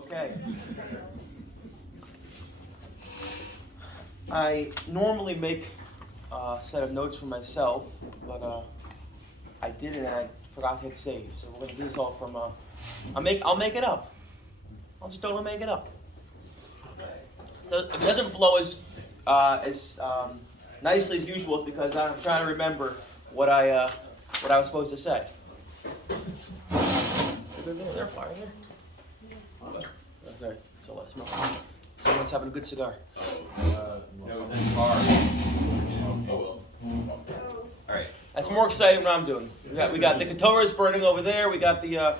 Okay. I normally make a set of notes for myself, but I didn't, and I forgot to hit save. So we're going to do this all from. I'll make it up. I'll just totally make it up. So it doesn't flow as nicely as usual because I'm trying to remember what I was supposed to say. Is there a fire there? Okay, so let's smoke. Someone's having a good cigar. It's in the car. All right, that's more exciting than what I'm doing. We got the Torah is burning over there. We got the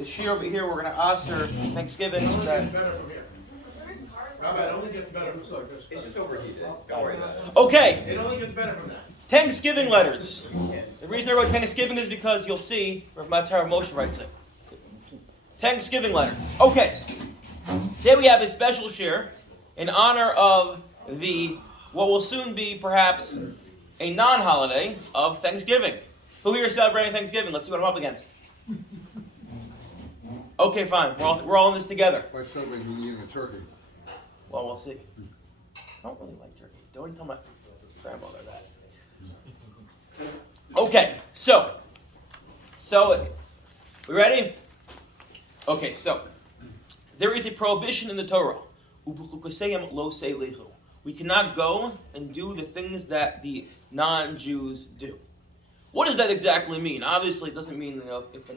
Shiur over here. We're gonna Aser Thanksgiving. It only gets better from here. Rabbi, it only gets better from here. It's just overheated. Don't worry about it. Okay. It only gets better from that. Thanksgiving letters. The reason I wrote Thanksgiving is because you'll see that's how Moshe writes it. Thanksgiving letters. Okay. Here we have a special shiur in honor of what will soon be perhaps a non-holiday of Thanksgiving. Who here is celebrating Thanksgiving? Let's see what I'm up against. Okay, fine. We're all in this together. By celebrating eating a turkey. Well, we'll see. I don't really like turkey. Don't tell my grandmother that. Okay, so we ready? Okay, so there is a prohibition in the Torah. We cannot go and do the things that the non-Jews do. What does that exactly mean? Obviously, it doesn't mean if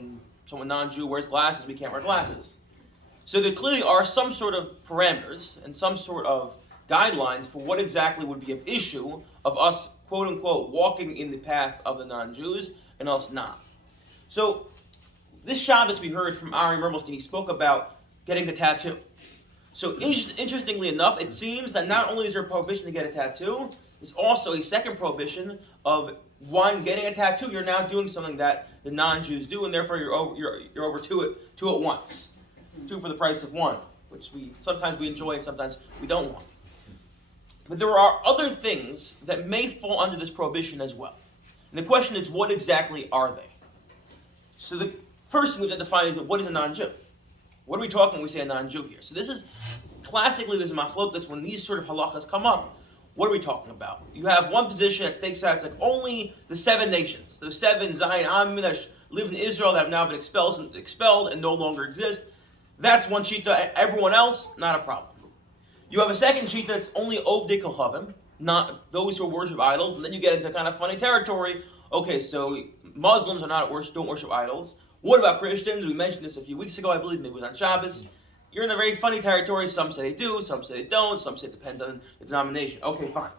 someone non-Jew wears glasses, we can't wear glasses. So there clearly are some sort of parameters and some sort of guidelines for what exactly would be an issue of us, quote-unquote, walking in the path of the non-Jews and us not. So this Shabbos we heard from Ari Mermelstein, he spoke about getting a tattoo. So interestingly enough, it seems that not only is there a prohibition to get a tattoo, there's also a second prohibition of one, getting a tattoo, you're now doing something that the non-Jews do, and therefore you're over two at once. It's two for the price of one, which sometimes we enjoy and sometimes we don't want. But there are other things that may fall under this prohibition as well. And the question is, what exactly are they? So the first thing we have to define is what is a non-Jew? What are we talking when we say a non-Jew here? So this is, classically, there's a machlokas when these sort of halachas come up. What are we talking about? You have one position that takes out, it's like only the 7 nations, those 7 Zion Amim that live in Israel that have now been expelled and no longer exist. That's one shita. Everyone else, not a problem. You have a second shita that's only Ovdei Kochavim, not those who worship idols, and then you get into kind of funny territory. Okay, so Muslims don't worship idols. What about Christians? We mentioned this a few weeks ago, I believe, maybe it was on Shabbos. You're in a very funny territory. Some say they do, some say they don't, some say it depends on the denomination. Okay, fine.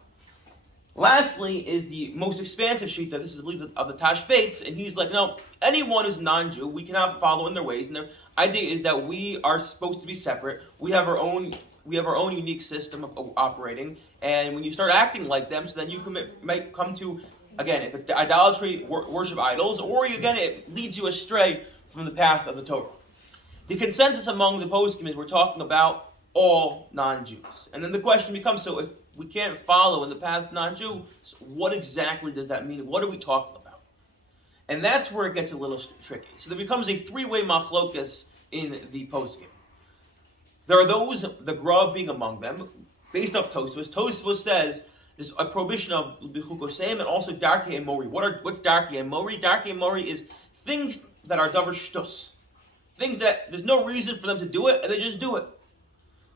Lastly is the most expansive shita. This is, I believe, of the Tashbates, and he's like, no, anyone who's non-Jew, we cannot follow in their ways, and their idea is that we are supposed to be separate. We have our own unique system of operating, and when you start acting like them, so then you might come to, again, if it's idolatry, worship idols, or again, it leads you astray from the path of the Torah. The consensus among the poskim is we're talking about all non-Jews. And then the question becomes, so if we can't follow in the path of non-Jew, so what exactly does that mean? What are we talking about? And that's where it gets a little tricky. So there becomes a 3-way machlokas in the poskim. There are those, the Grub being among them, based off Tosfos. Tosfos says there's a prohibition of B'chukoseim and also Darkei Mori. What's Darkei Mori? Darkei Mori is things that are davar shtus. Things that there's no reason for them to do it, and they just do it.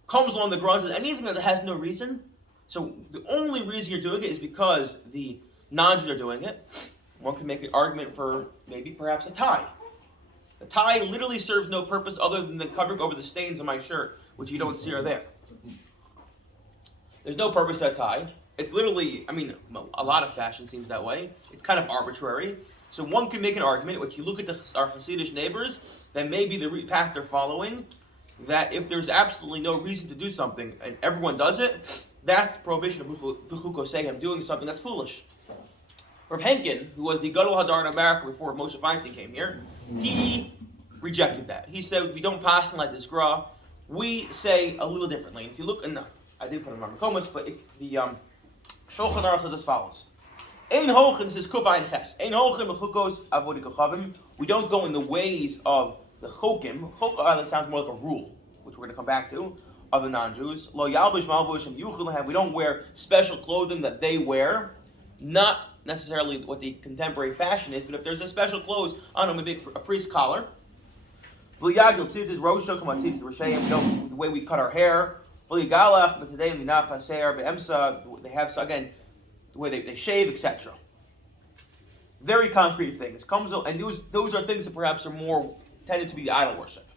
Comes along the grounds as anything that has no reason. So the only reason you're doing it is because the non-Jews are doing it. One can make an argument for perhaps a tie. The tie literally serves no purpose other than the covering over the stains on my shirt, which you don't see are there. There's no purpose to that tie. It's literally, a lot of fashion seems that way. It's kind of arbitrary. So one can make an argument, which you look at our Hasidic neighbors, that maybe the path they're following, that if there's absolutely no reason to do something and everyone does it, that's the prohibition of B'chukoseim, doing something that's foolish. Rav Henkin, who was the Gadol Hadar in America before Moshe Feinstein came here, he rejected that. He said, we don't pass like this gra. We say a little differently. If you look, and I didn't put it on Makomas, but if the Shulchan Aruch is as follows. Ein hochin, this is Kuf Ayin Ches. Ein hochin b'chukos avodi kochavim. We don't go in the ways of the chokim. Chok sounds more like a rule. which we're going to come back to, of the non-Jews. Lo yalbish malbushim yuchel. We don't wear special clothing that they wear, not necessarily what the contemporary fashion is, but if there's a special clothes on them, maybe a priest's collar. The way we cut our hair. They have, so again, the way they shave, etc. Very concrete things. And those are things that perhaps are more tended to be the idol worship.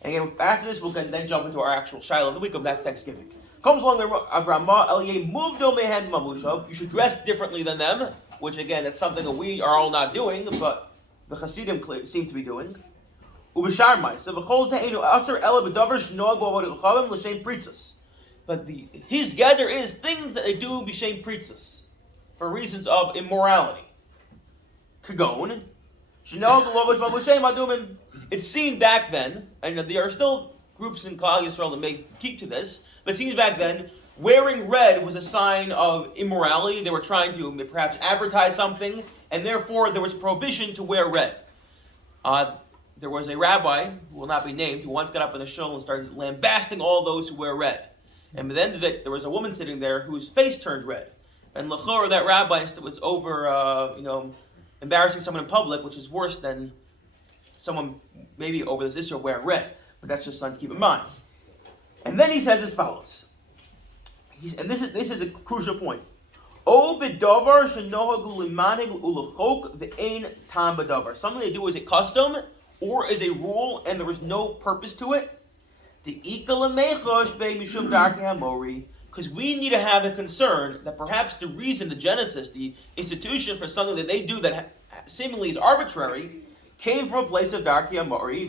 And again, after this, we'll then jump into our actual Shiloh of the week of that Thanksgiving. Comes along the you should dress differently than them, which again, that's something that we are all not doing, but the Hasidim seem to be doing. But his gather is things that they do b'shem pritzas, for reasons of immorality. Kagon, it seemed back then, and there are still groups in Klal Yisrael that may keep to this, but it seems back then, wearing red was a sign of immorality. They were trying to perhaps advertise something, and therefore there was prohibition to wear red. There was a rabbi, who will not be named, who once got up in a shul and started lambasting all those who wear red. And at the end of it, there was a woman sitting there whose face turned red. And l'chor, that rabbi was over, embarrassing someone in public, which is worse than someone maybe over this issue of wearing red. But that's just something to keep in mind. And then he says as follows. And this is a crucial point. Something they do as a custom or as a rule, and there is no purpose to it. Because we need to have a concern that perhaps the reason, the genesis, the institution for something that they do that seemingly is arbitrary, came from a place of Darki Amori.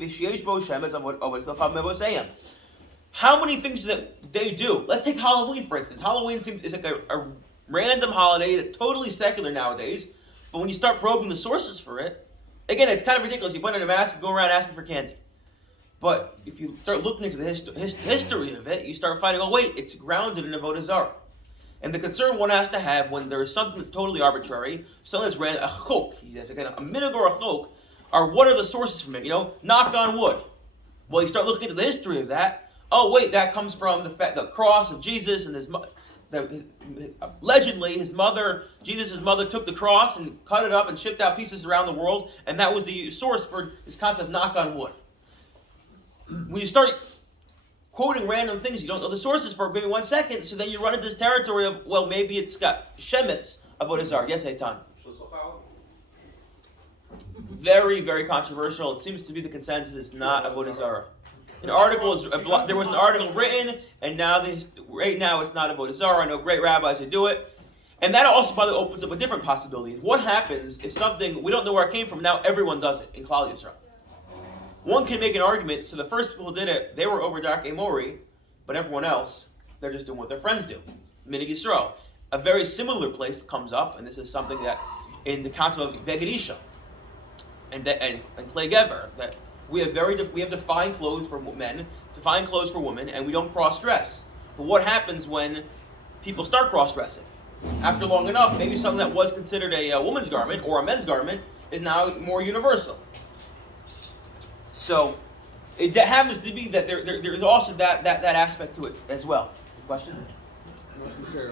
How many things that they do? Let's take Halloween, for instance. Halloween is like a random holiday, that's totally secular nowadays, but when you start probing the sources for it, again, it's kind of ridiculous. You put on a mask and go around asking for candy. But if you start looking into the history of it, you start finding, oh wait, it's grounded in Avodah Zarah. And the concern one has to have when there is something that's totally arbitrary, something that's random, a chok, again, a minig or a chok, are what are the sources from it? Knock on wood. Well, you start looking into the history of that. Oh wait, that comes from the cross of Jesus and allegedly Jesus' mother took the cross and cut it up and shipped out pieces around the world, and that was the source for this concept of knock on wood. When you start quoting random things you don't know the sources for, give me 1 second, so then you run into this territory of, well, maybe it's got shemitz of Avodah Zarah. Yes, Eitan. Very, very controversial. It seems to be the consensus is not Avodah Zarah. There was an article written, and right now it's not Avodah Zarah. I know great rabbis who do it. And that also, by the way, opens up a different possibility. What happens if something, we don't know where it came from, now everyone does it in Klal Yisrael? One can make an argument, so the first people who did it, they were over Dark Amori, but everyone else, they're just doing what their friends do. Minig Yisrael. A very similar place comes up, and this is something that, in the concept of Beged Isha, and Klei Gever, that we have defined clothes for men, defined clothes for women, and we don't cross-dress. But what happens when people start cross-dressing? After long enough, maybe something that was considered a woman's garment or a men's garment is now more universal. So it happens to be that there is also that aspect to it as well. Question? I was going to say,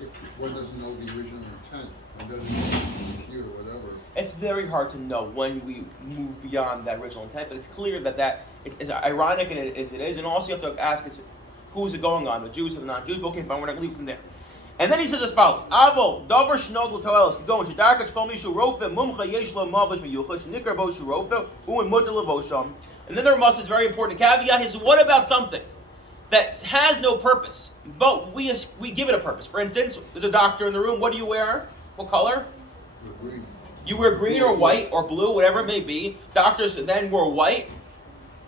if one doesn't know the original intent, one doesn't know the dispute or whatever. It's very hard to know when we move beyond that original intent, but it's clear that it's as ironic as it is, and also you have to ask who is it going on, the Jews or the non-Jews? But okay, fine, we're going to leave from there. And then he says as follows: Avo davar shnogl toelos go shedarka shkol mishu rofe mumcha yesh lo mavish miyuchash nikar bo shurofe u'en mutar levosham. And then there must is very important caveat is what about something that has no purpose, but we give it a purpose. For instance, there's a doctor in the room. What do you wear? What color? Green. You wear green or white or blue, whatever it may be. Doctors then wear white.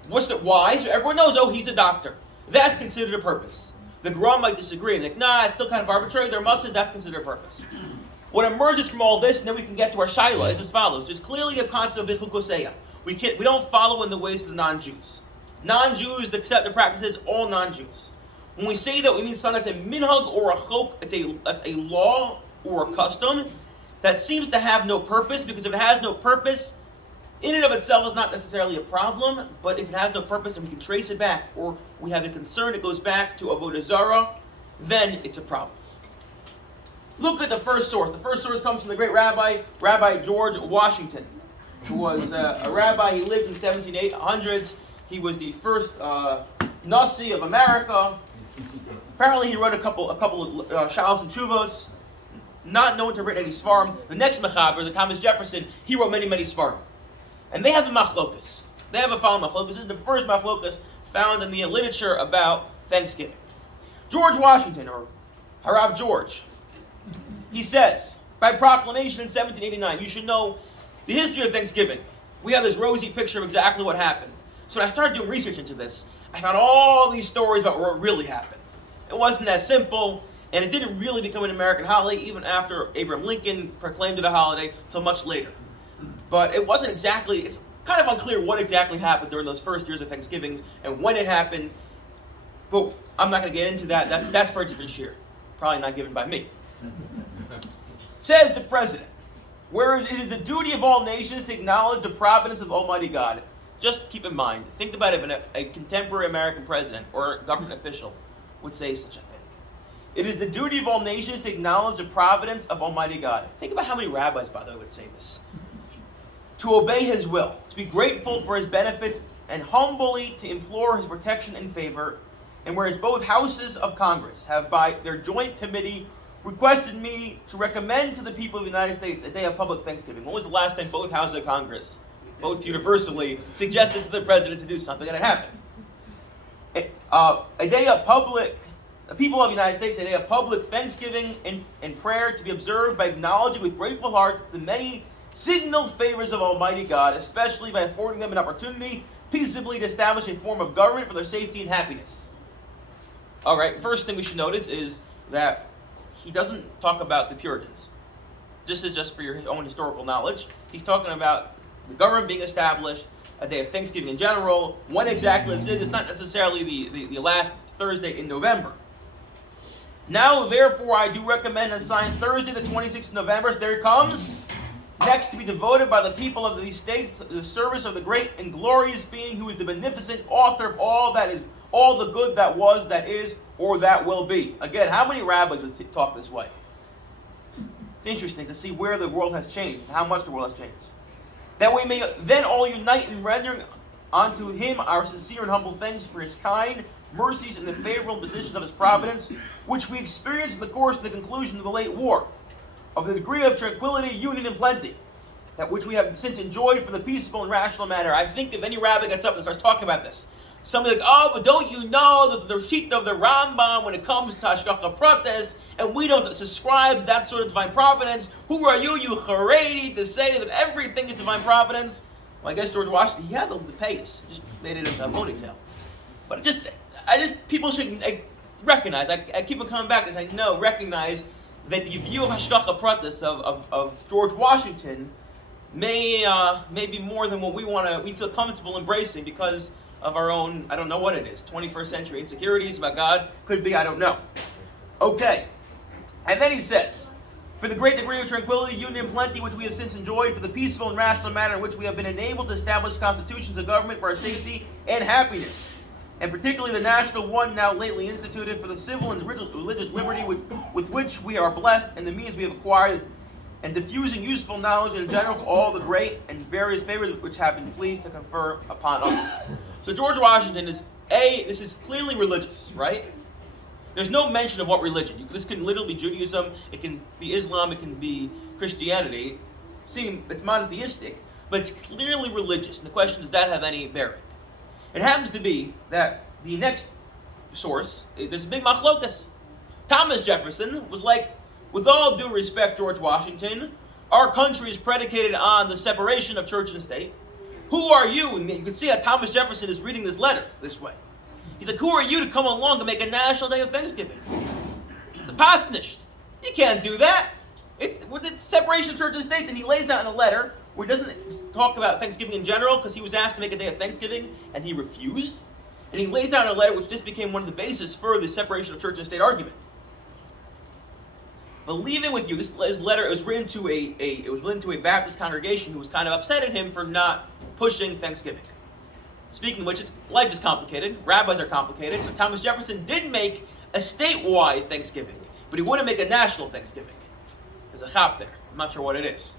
Why? So everyone knows, oh, he's a doctor. That's considered a purpose. The Gram might disagree. Like, nah, it's still kind of arbitrary. There must that's considered a purpose. What emerges from all this, and then we can get to our Shaila, is as follows. There's clearly a concept of Bichukoseya. We don't follow in the ways of the non-Jews. Non-Jews accept the practices, all non-Jews. When we say that, we mean something that's a minhag or a chok, that's a law or a custom that seems to have no purpose, because if it has no purpose, in and of itself is not necessarily a problem, but if it has no purpose and we can trace it back, or we have a concern that goes back to Avodah Zarah, then it's a problem. Look at the first source. The first source comes from the great Rabbi George Washington, who was a rabbi. He lived in the 1700s. He was the first Nasi of America. Apparently, he wrote a couple of Shailos U'Teshuvos, not known to have written any Svarim. The next Mechaber, the Thomas Jefferson, he wrote many Svarim. And they have a machlokas. They have a following machlokas. This is the first machlokas found in the literature about Thanksgiving. George Washington, or Harav George, he says, by proclamation in 1789, you should know the history of Thanksgiving. We have this rosy picture of exactly what happened. So when I started doing research into this, I found all these stories about what really happened. It wasn't that simple, and it didn't really become an American holiday even after Abraham Lincoln proclaimed it a holiday until much later. But it wasn't exactly, it's kind of unclear what exactly happened during those first years of Thanksgiving and when it happened. But I'm not going to get into that. That's for a different shiur. Probably not given by me. Says the president, whereas it is the duty of all nations to acknowledge the providence of Almighty God. Just keep in mind, think about it if a contemporary American president or government official would say such a thing. It is the duty of all nations to acknowledge the providence of Almighty God. Think about how many rabbis, by the way, would say this. To obey His will, to be grateful for His benefits, and humbly to implore His protection and favor. And whereas both houses of Congress have by their joint committee requested me to recommend to the people of the United States a day of public Thanksgiving. When was the last time both houses of Congress, both universally, suggested to the president to do something, and it happened? A day of public, the people of the United States, a day of public Thanksgiving and prayer to be observed by acknowledging with grateful hearts the many signaled favors of Almighty God, especially by affording them an opportunity peaceably to establish a form of government for their safety and happiness. All right, first thing we should notice is that he doesn't talk about the Puritans. This is just for your own historical knowledge. He's talking about the government being established, a day of Thanksgiving in general. When exactly this is, it's not necessarily the last Thursday in November. Now, therefore, I do recommend and assign Thursday the 26th of November, so there it comes, next to be devoted by the people of these states to the service of the great and glorious being who is the beneficent author of all that is, all the good that was, that is, or that will be. Again, how many rabbis would talk this way? It's interesting to see where the world has changed, how much the world has changed. That we may then all unite in rendering unto Him our sincere and humble thanks for His kind mercies and the favorable position of His providence, which we experienced in the course of the conclusion of the late war, of the degree of tranquility, union, and plenty, that which we have since enjoyed for the peaceful and rational manner. I think if any rabbi gets up and starts talking about this, somebody like, oh, but don't you know that the sheet of the Rambam when it comes to Hashgacha Pratis, and we don't subscribe to that sort of divine providence, who are you Haredi, to say that everything is divine providence? Well, I guess George Washington, he had the payas, just made it a ponytail. But people should recognize, I keep on coming back as I know, recognize that the view of Hashgacha Pratis of George Washington may be more than what we feel comfortable embracing because of our own, I don't know what it is, 21st century insecurities about God, could be, I don't know. Okay, and then he says, for the great degree of tranquility, union, and plenty which we have since enjoyed, for the peaceful and rational manner in which we have been enabled to establish constitutions of government for our safety and happiness, and particularly the national one now lately instituted for the civil and religious liberty with which we are blessed, and the means we have acquired, and diffusing useful knowledge in general for all the great and various favors which have been pleased to confer upon us. So George Washington this is clearly religious, right? There's no mention of what religion. This can literally be Judaism, it can be Islam, it can be Christianity. See, it's monotheistic, but it's clearly religious. And the question, does that have any bearing? It happens to be that the next source, there's a big machlokas. Thomas Jefferson was like, with all due respect, George Washington, our country is predicated on the separation of church and state. Who are you? And you can see how Thomas Jefferson is reading this letter this way. He's like, who are you to come along and make a national day of Thanksgiving? It's a pasnisht. You can't do that. It's with the separation of church and states, and he lays out in a letter where he doesn't talk about Thanksgiving in general because he was asked to make a day of Thanksgiving, and he refused. And he lays out in a letter which just became one of the bases for the separation of church and state argument. Believing with you, this letter was written to a Baptist congregation who was kind of upset at him for not pushing Thanksgiving. Speaking of which, life is complicated. Rabbis are complicated. So Thomas Jefferson did make a statewide Thanksgiving, but he wouldn't make a national Thanksgiving. There's a chap there. I'm not sure what it is.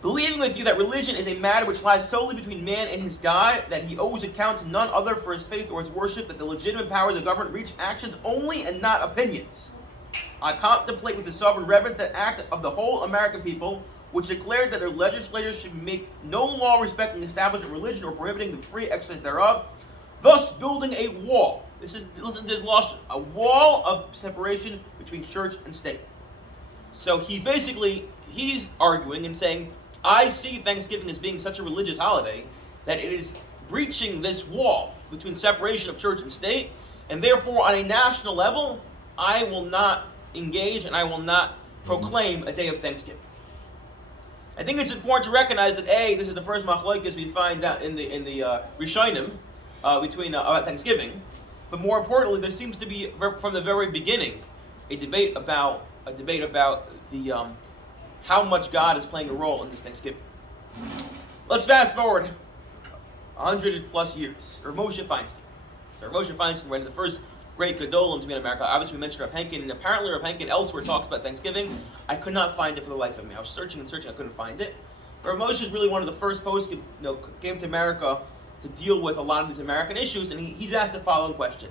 Believing with you that religion is a matter which lies solely between man and his God, that he owes account to none other for his faith or his worship, that the legitimate powers of government reach actions only and not opinions. I contemplate with a sovereign reverence that act of the whole American people, which declared that their legislators should make no law respecting the establishment of religion or prohibiting the free exercise thereof, thus building a wall. Listen to this law, a wall of separation between church and state. So he's arguing and saying, I see Thanksgiving as being such a religious holiday that it is breaching this wall between separation of church and state, and therefore on a national level, I will not engage and I will not proclaim a day of Thanksgiving. I think it's important to recognize that this is the first machlokes we find out in the Rishonim between about Thanksgiving, but more importantly, there seems to be from the very beginning a debate about the how much God is playing a role in this Thanksgiving. Let's fast forward 100 plus years. Moshe Feinstein. So Moshe Feinstein, one of the first great Gedolim to be in America. Obviously, we mentioned Rav Henkin, and apparently Rav Henkin elsewhere talks about Thanksgiving. I could not find it for the life of me. I was searching and searching, I couldn't find it. But Rav Moshe is really one of the first posts came to America to deal with a lot of these American issues, and he's asked the following question.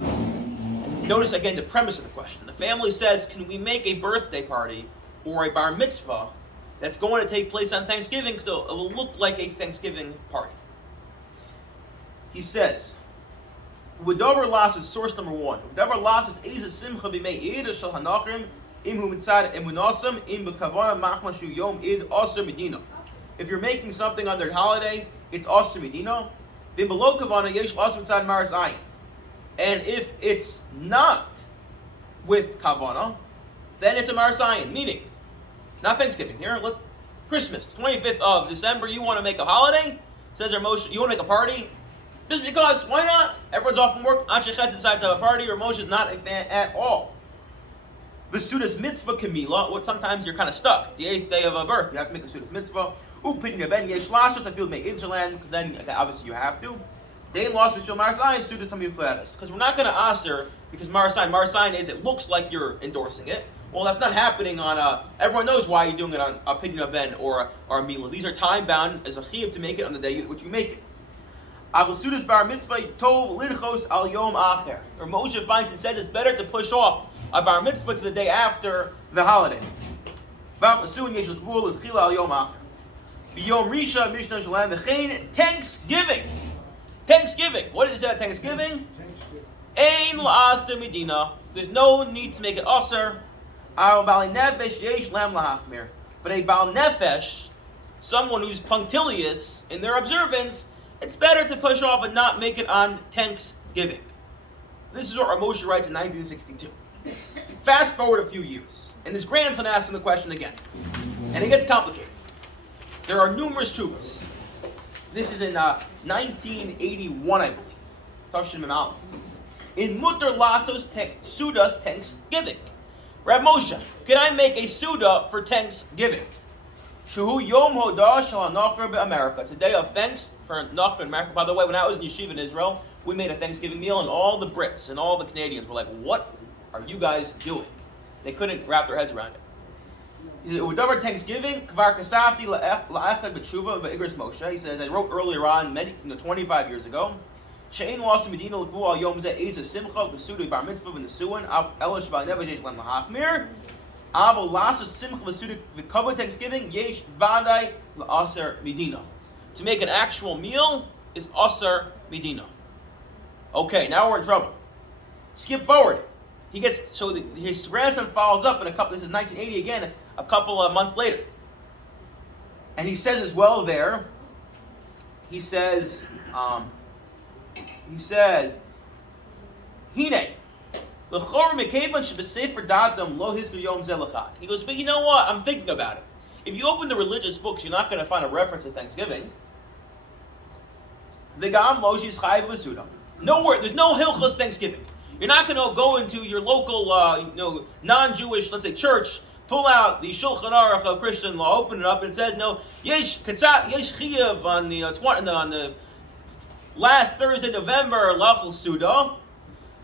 And notice again the premise of the question. The family says, can we make a birthday party or a bar mitzvah that's going to take place on Thanksgiving so it will look like a Thanksgiving party? He says, Udavar las is source number one. Udavar las is Eza Simcha b'mei Id shel Hanachrim im hu mitzad emunasam im b'kavana machmashu yom id aser medina. If you're making something on their holiday, it's aser medina. V'im below kavana yesh aser mitzad maris ayin. And if it's not with kavana, then it's a maris ayin. Meaning, not Thanksgiving here. Christmas, 25th of December. You want to make a holiday? Says our Moshe. You want to make a party? Just because, why not? Everyone's off from work. Anshe Chetz decides to have a party, or Moshe is not a fan at all. The Sudas Mitzvah Kamila, what sometimes you're kind of stuck. The 8th day of a birth, you have to make a Sudas Mitzvah. Upin Ben Yesh Lashos, I feel make Injalan, because then obviously you have to. They lost Mishul Marasayin, Sudas Samil Flavis. Because we're not going to answer, because Marasayin is, it looks like you're endorsing it. Well, that's not happening on everyone knows why you're doing it on a Pidyon Ben or a Mila. These are time bound as a Chiyuv to make it on the day which you make it. Avasudas bar mitzvah tov lidchos al yom acher. Or Moshe Feinstein says it's better to push off a bar mitzvah to the day after the holiday. V'avasun yesh l'kvul l'tchila al yom acher. V'yom risha mishnah shalem v'chein Thanksgiving. Thanksgiving. What does it say about Thanksgiving? Ein la'aser medina. There's no need to make it aser. Al bali nefesh yesh lam lahachmir. But a bal nefesh, someone who's punctilious in their observance, it's better to push off and not make it on Thanksgiving. This is what Rav Moshe writes in 1962. Fast forward a few years, and his grandson asks him the question again. And it gets complicated. There are numerous tshuvas. This is in 1981, I believe. Tavshin Mem Aleph. In Mutter Lasos Sudas Thanksgiving. Rav Moshe, can I make a Suda for Thanksgiving? Shuhu Yom Hodah Shal HaNachrim Be'Amerika. It's a day of thanks for Nachrim in America. By the way, when I was in Yeshiva in Israel, we made a Thanksgiving meal, and all the Brits and all the Canadians were like, what are you guys doing? They couldn't wrap their heads around it. He said, Udavar Thanksgiving, Kvar Kasafti La'echad B'tshuva B'Igros Moshe. He says, I wrote earlier on, 25 years ago, She'ein lost Medina L'Kvu Al Yom Zeh Eza Simcha V'Suda Bar Mitzvah V'Nesuin Ela Sh'Bal Nevad Yesh Lam L'Hachmir Avo Lasa Simcha V'Suda V'Kavod Thanksgiving Yesh Vadai L'Aser Medina. To make an actual meal is Aser Medina. Okay, now we're in trouble. Skip forward. His grandson follows up in this is 1980 again, a couple of months later. And he says as well there, he says, Hine, l'chor mekevan shebesefer datam lo hizker yom zelachad. He goes, but you know what? I'm thinking about it. If you open the religious books, you're not going to find a reference to Thanksgiving. The Gam Moshe is chayiv b'suda. Nowhere, there's no hilchos Thanksgiving. You're not going to go into your local, non-Jewish, let's say, church, pull out the Shulchan Aruch of Christian law, open it up, and it says, no, yesh chiyuv on the last Thursday, November, lachol suda,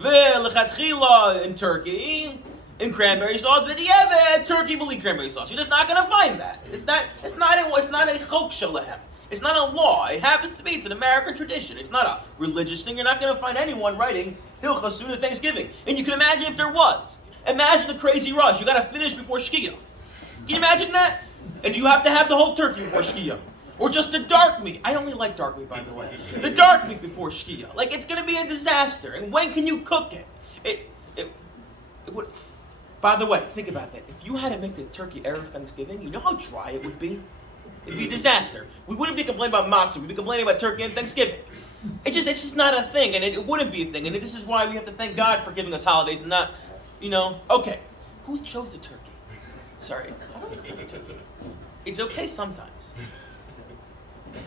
ve'lechatchila in Turkey, in cranberry sauce, but yeah, Turkey will eat cranberry sauce. You're just not going to find that. It's not a chok shalahem. It's not a law. It happens to be. It's an American tradition. It's not a religious thing. You're not going to find anyone writing Hilchas Suda Thanksgiving. And you can imagine if there was. Imagine the crazy rush. You got to finish before Shkia. Can you imagine that? And you have to have the whole turkey before Shkia. Or just the dark meat. I only like dark meat, by the way. The dark meat before Shkia. Like, it's going to be a disaster. And when can you cook it? It would... By the way, think about that. If you had to make the turkey Erev Thanksgiving, you know how dry it would be? It'd be a disaster. We wouldn't be complaining about matzah. We'd be complaining about turkey and Thanksgiving. It's just not a thing, and it wouldn't be a thing. And this is why we have to thank God for giving us holidays and not, okay. Who chose the turkey? Sorry. I don't know the turkey. It's okay sometimes. Is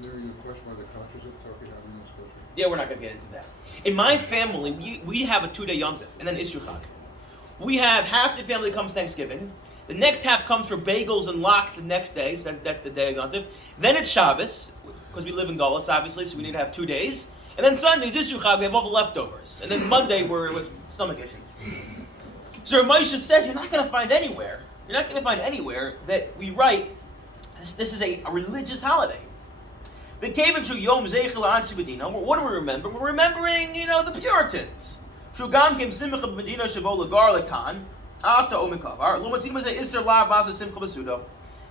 there a question why the conscious of turkey having this question? Yeah, we're not going to get into that. In my family, we have a 2-day Yom Tov, and then Isur Chag. We have half the family comes Thanksgiving. The next half comes for bagels and lox the next day, so that's the day of Yom Tov. Then it's Shabbos, because we live in Golis, obviously, so we need to have 2 days. And then Sunday's Isur Chag, we have all the leftovers. And then Monday, we're with stomach issues. So Moshe says, you're not going to find anywhere that we write, this is a religious holiday. What do we remember? We're remembering, the Puritans. Shugam came simcha b'medina shavo lagar lekan.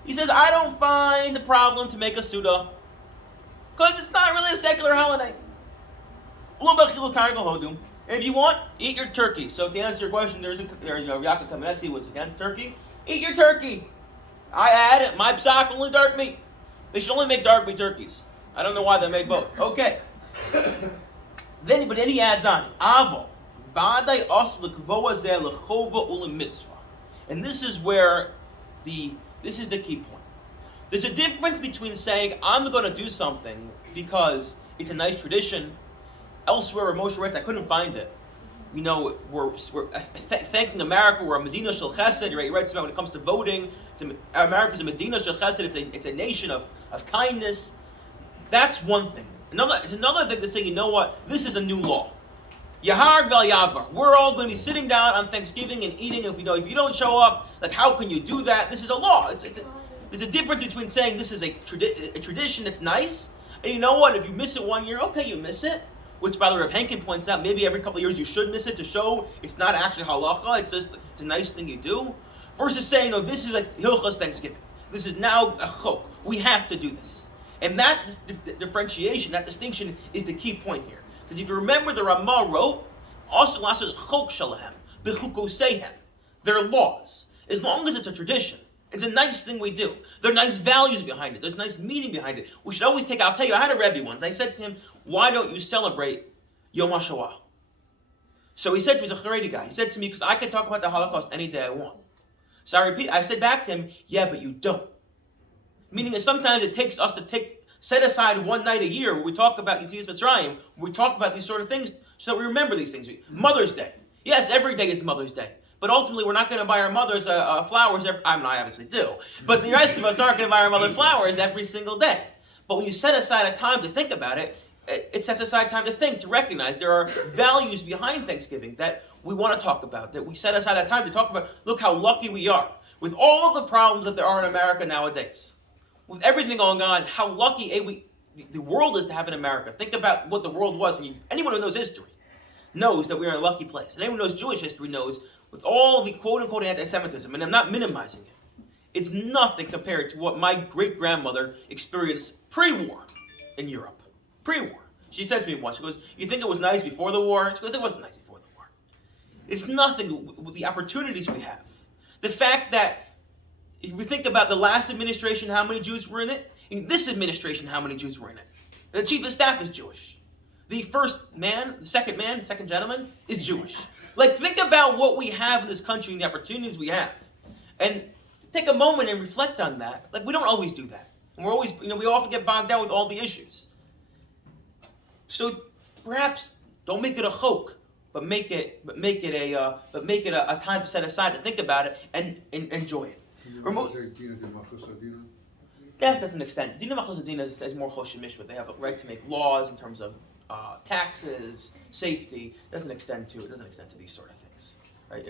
He says, I don't find the problem to make a Suda, because it's not really a secular holiday. And if you want, eat your turkey. So to answer your question, there's Yaakov Kamenetsky was against turkey. Eat your turkey. I add my psak only dark meat. They should only make dark meat turkeys. I don't know why they make both. Okay. Then he adds on, Avo. And this is where this is the key point. There's a difference between saying, I'm going to do something because it's a nice tradition. Elsewhere where Moshe writes, I couldn't find it. We're thanking America, we're a Medina Shel Chesed. He writes about when it comes to voting, America's a Medina Shel Chesed, it's a nation of kindness. That's one thing. Another thing to say, you know what, this is a new law. Yahar vel Yadbar. We're all going to be sitting down on Thanksgiving and eating. If you don't show up, like how can you do that? This is a law. There's a difference between saying this is a tradition that's nice, and you know what? If you miss it 1 year, okay, you miss it. Which, by the way, Rav Henkin points out, maybe every couple of years you should miss it to show it's not actually halacha. It's just it's a nice thing you do. Versus saying, no, this is like Hilchas Thanksgiving. This is now a chok. We have to do this, and that differentiation, that distinction, is the key point here. Because if you remember, the Ramah wrote, also chok shalahem, b'chukosehem. They're laws. As long as it's a tradition, it's a nice thing we do. There are nice values behind it. There's nice meaning behind it. We should always I'll tell you, I had a Rebbe once. I said to him, why don't you celebrate Yom HaShoah? So he said to me, he's a Haredi guy. He said to me, because I can talk about the Holocaust any day I want. So I said back to him, yeah, but you don't. Meaning that sometimes it takes us to set aside one night a year where we talk about Yetzias Mitzrayim, where we talk about these sort of things, so that we remember these things. Mother's Day. Yes, every day is Mother's Day. But ultimately, we're not going to buy our mothers flowers. I obviously do. But the rest of us aren't going to buy our mother flowers every single day. But when you set aside a time to think about it, it sets aside time to think, to recognize there are values behind Thanksgiving that we want to talk about, that we set aside that time to talk about. Look how lucky we are. With all of the problems that there are in America nowadays, with everything going on, how lucky the world is to have in America. Think about what the world was. And anyone who knows history knows that we're in a lucky place. And anyone who knows Jewish history knows, with all the quote-unquote anti-Semitism, and I'm not minimizing it, it's nothing compared to what my great-grandmother experienced pre-war in Europe. Pre-war. She said to me once, she goes, you think it was nice before the war? She goes, it wasn't nice before the war. It's nothing with the opportunities we have. The fact that, if we think about the last administration, how many Jews were in it? In this administration, how many Jews were in it? The chief of staff is Jewish. The second gentleman is Jewish. Like, think about what we have in this country and the opportunities we have. And take a moment and reflect on that. Like, we don't always do that. And we're always, we often get bogged down with all the issues. So perhaps don't make it a chok. but make it a time to set aside to think about it and enjoy it. Yes, that's an extent. Dina Machos Dina is more Choshimish, but they have a right to make laws in terms of taxes, safety. It doesn't extend to these sort of things, right?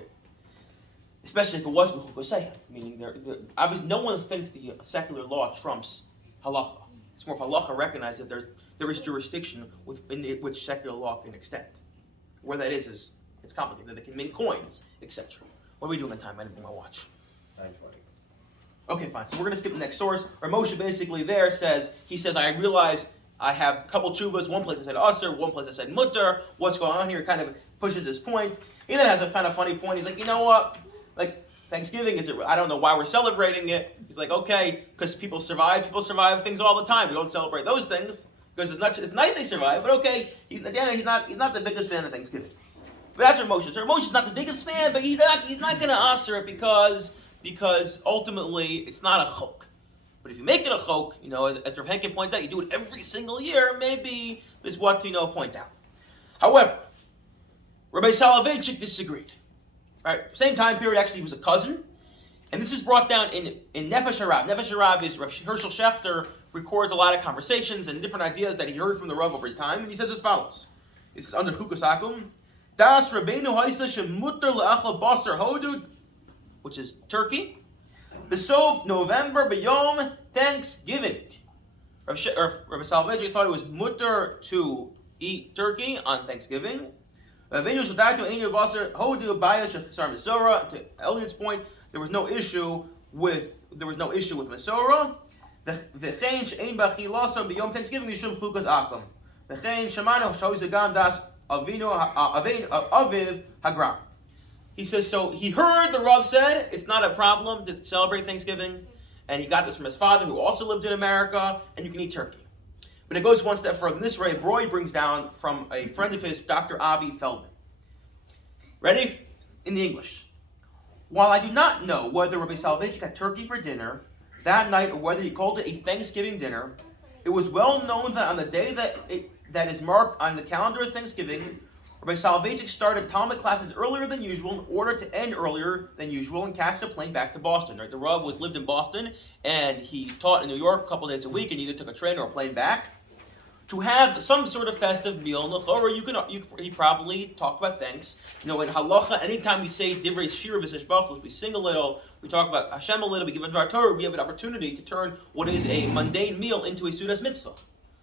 Especially if it was Mechukosei, meaning obviously no one thinks the secular law trumps halacha. It's more of halacha recognize that there is jurisdiction within which secular law can extend. Where that is it's complicated. They can mint coins, etc. What are we doing on time? I didn't bring my watch. 9:20. Okay, fine. So we're going to skip the next source. Moshe basically there says, I realize I have a couple chuvas. One place I said usher, one place I said mutter. What's going on here? He kind of pushes this point. He then has a kind of funny point. He's like, you know what? Like, Thanksgiving, I don't know why we're celebrating it. He's like, okay, because people survive. People survive things all the time. We don't celebrate those things because it's nice they survive, but okay. At the end, he's not the biggest fan of Thanksgiving. But that's what Moshe is. Moshe's not the biggest fan, but he's not going to usher it because ultimately it's not a chok. But if you make it a chok, as Rav Henkin pointed out, you do it every single year, maybe there's what to point out. However, Rabbi Soloveitchik disagreed. Right, same time period, actually, he was a cousin. And this is brought down in Nefesh Harav. Nefesh Harav is Rav Hershel Schachter records a lot of conversations and different ideas that he heard from the Rav over time. And he says as follows. This is under Chukas Akum. Das Rabbeinu Haisa Shemutter Le'achal Basar Hodud, which is turkey. Besov November B'yom Thanksgiving. Rabbi Soloveitchik thought it was mutter to eat turkey on Thanksgiving. To Elliot's point, there was no issue with Masorah. V'chein she'ein b'achilasam b'yom Thanksgiving mishum chukas akum. V'chein shamanu sh'hozegam das aviv hagram. He says, so he heard the Rav said it's not a problem to celebrate Thanksgiving, and he got this from his father who also lived in America, and you can eat turkey. But it goes one step further. This Ray Broy brings down from a friend of his, Dr. Avi Feldman. Ready? In the English. While I do not know whether Rabbi Soloveitchik had turkey for dinner that night or whether he called it a Thanksgiving dinner, it was well known that on the day that is marked on the calendar as Thanksgiving, Rabbi Soloveitchik started Talmud classes earlier than usual in order to end earlier than usual and catch the plane back to Boston. Right? The Rav lived in Boston, and he taught in New York a couple days a week and either took a train or a plane back. To have some sort of festive meal, he probably talked about thanks. In halacha, anytime we say divrei Shiur v'seshbachos, we sing a little, we talk about Hashem a little, we give a dvar Torah, we have an opportunity to turn what is a mundane meal into a sudas mitzvah.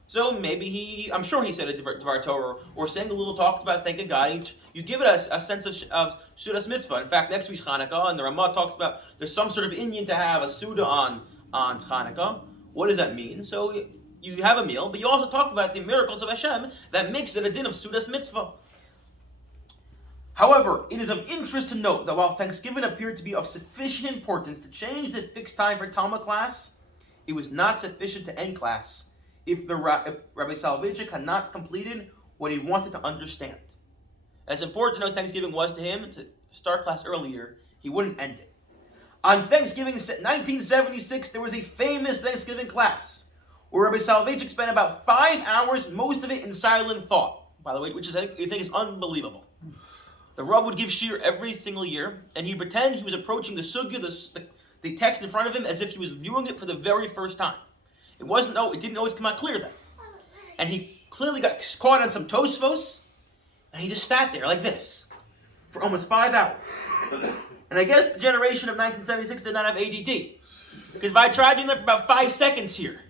So maybe I'm sure he said a dvar Torah, or sang a little, talked about thanking God. You give it a sense of sudas mitzvah. In fact, next week's Hanukkah, and the Ramah talks about there's some sort of Inyan to have a suda on Hanukkah. What does that mean? So you have a meal, but you also talk about the miracles of Hashem that makes it a din of sudas mitzvah. However, it is of interest to note that while Thanksgiving appeared to be of sufficient importance to change the fixed time for Talmud class, it was not sufficient to end class if Rabbi Soloveitchik had not completed what he wanted to understand. As important as Thanksgiving was to him, to start class earlier, he wouldn't end it. On Thanksgiving 1976, there was a famous Thanksgiving class where Rabbi Soloveitchik spent about 5 hours, most of it in silent thought, by the way, which I think is unbelievable. The Rav would give shiur every single year, and he'd pretend he was approaching the sugya, the text in front of him, as if he was viewing it for the very first time. It didn't always come out clear then. And he clearly got caught on some Tosfos, and he just sat there like this for almost 5 hours. And I guess the generation of 1976 did not have ADD, because if I tried doing that for about 5 seconds here,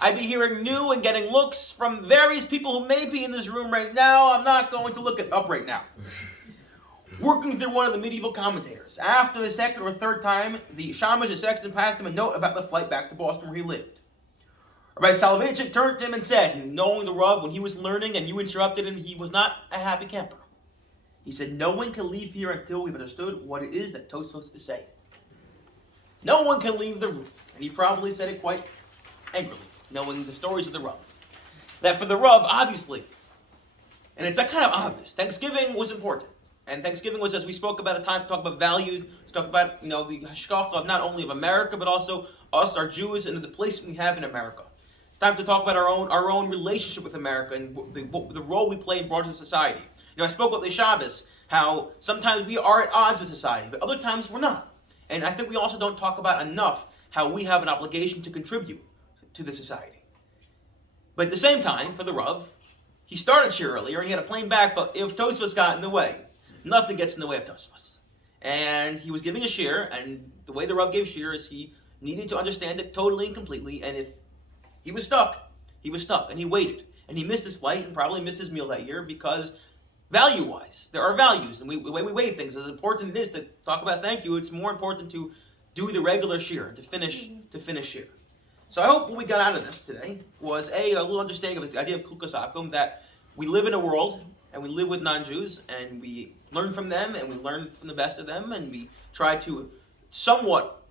I'd be hearing new and getting looks from various people who may be in this room right now. I'm not going to look it up right now. Working through one of the medieval commentators, after the second or third time, the Shamash, the sexton, passed him a note about the flight back to Boston where he lived. Rabbi Soloveitchik turned to him and said, knowing the Rav, when he was learning and you interrupted him, he was not a happy camper. He said, no one can leave here until we've understood what it is that Tosfos is saying. No one can leave the room. And he probably said it quite angrily, knowing the stories of the Rav. That for the Rav, obviously, and it's kind of obvious, Thanksgiving was important. And Thanksgiving was, as we spoke about, a time to talk about values, to talk about, the hashkafa of not only of America, but also us, our Jews, and the place we have in America. It's time to talk about our own relationship with America and the role we play in broader society. I spoke with the Shabbos, how sometimes we are at odds with society, but other times we're not. And I think we also don't talk about enough how we have an obligation to contribute to the society. But at the same time, for the Rav, he started Shiur earlier and he had a plane back, but if Tosfos got in the way, nothing gets in the way of Tosfos. And he was giving a Shiur, and the way the Rav gave Shiur is he needed to understand it totally and completely, and if he was stuck, and he waited. And he missed his flight and probably missed his meal that year because value-wise, there are values, and the way we weigh things, as important it is to talk about thank you, it's more important to do the regular Shiur, to finish Shiur. So I hope what we got out of this today was a little understanding of the idea of Kulkas Akum, that we live in a world and we live with non-Jews and we learn from them and we learn from the best of them and we try to somewhat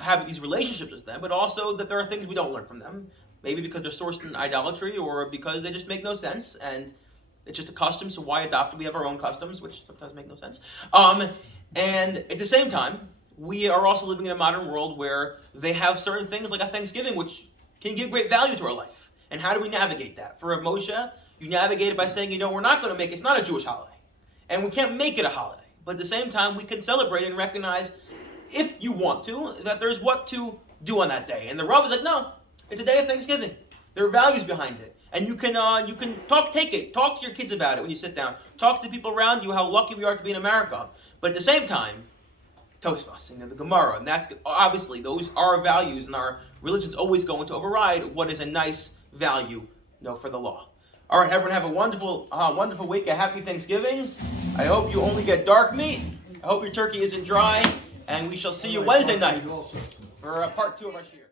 have these relationships with them, but also that there are things we don't learn from them, maybe because they're sourced in idolatry or because they just make no sense and it's just a custom, so why adopt it? We have our own customs, which sometimes make no sense. And at the same time, we are also living in a modern world where they have certain things like a Thanksgiving, which can give great value to our life. And how do we navigate that? For Rav Moshe, you navigate it by saying, we're not going to make it. It's not a Jewish holiday. And we can't make it a holiday. But at the same time, we can celebrate and recognize, if you want to, that there's what to do on that day. And the Rav is like, no, it's a day of Thanksgiving. There are values behind it. And you can talk to your kids about it when you sit down. Talk to people around you how lucky we are to be in America. But at the same time, Tosfos and the Gemara, and that's obviously those are values, and our religion's always going to override what is a nice value, for the law. All right, everyone, have a wonderful week. A happy Thanksgiving. I hope you only get dark meat. I hope your turkey isn't dry, and we shall see you Wednesday night for part 2 of our Shiur.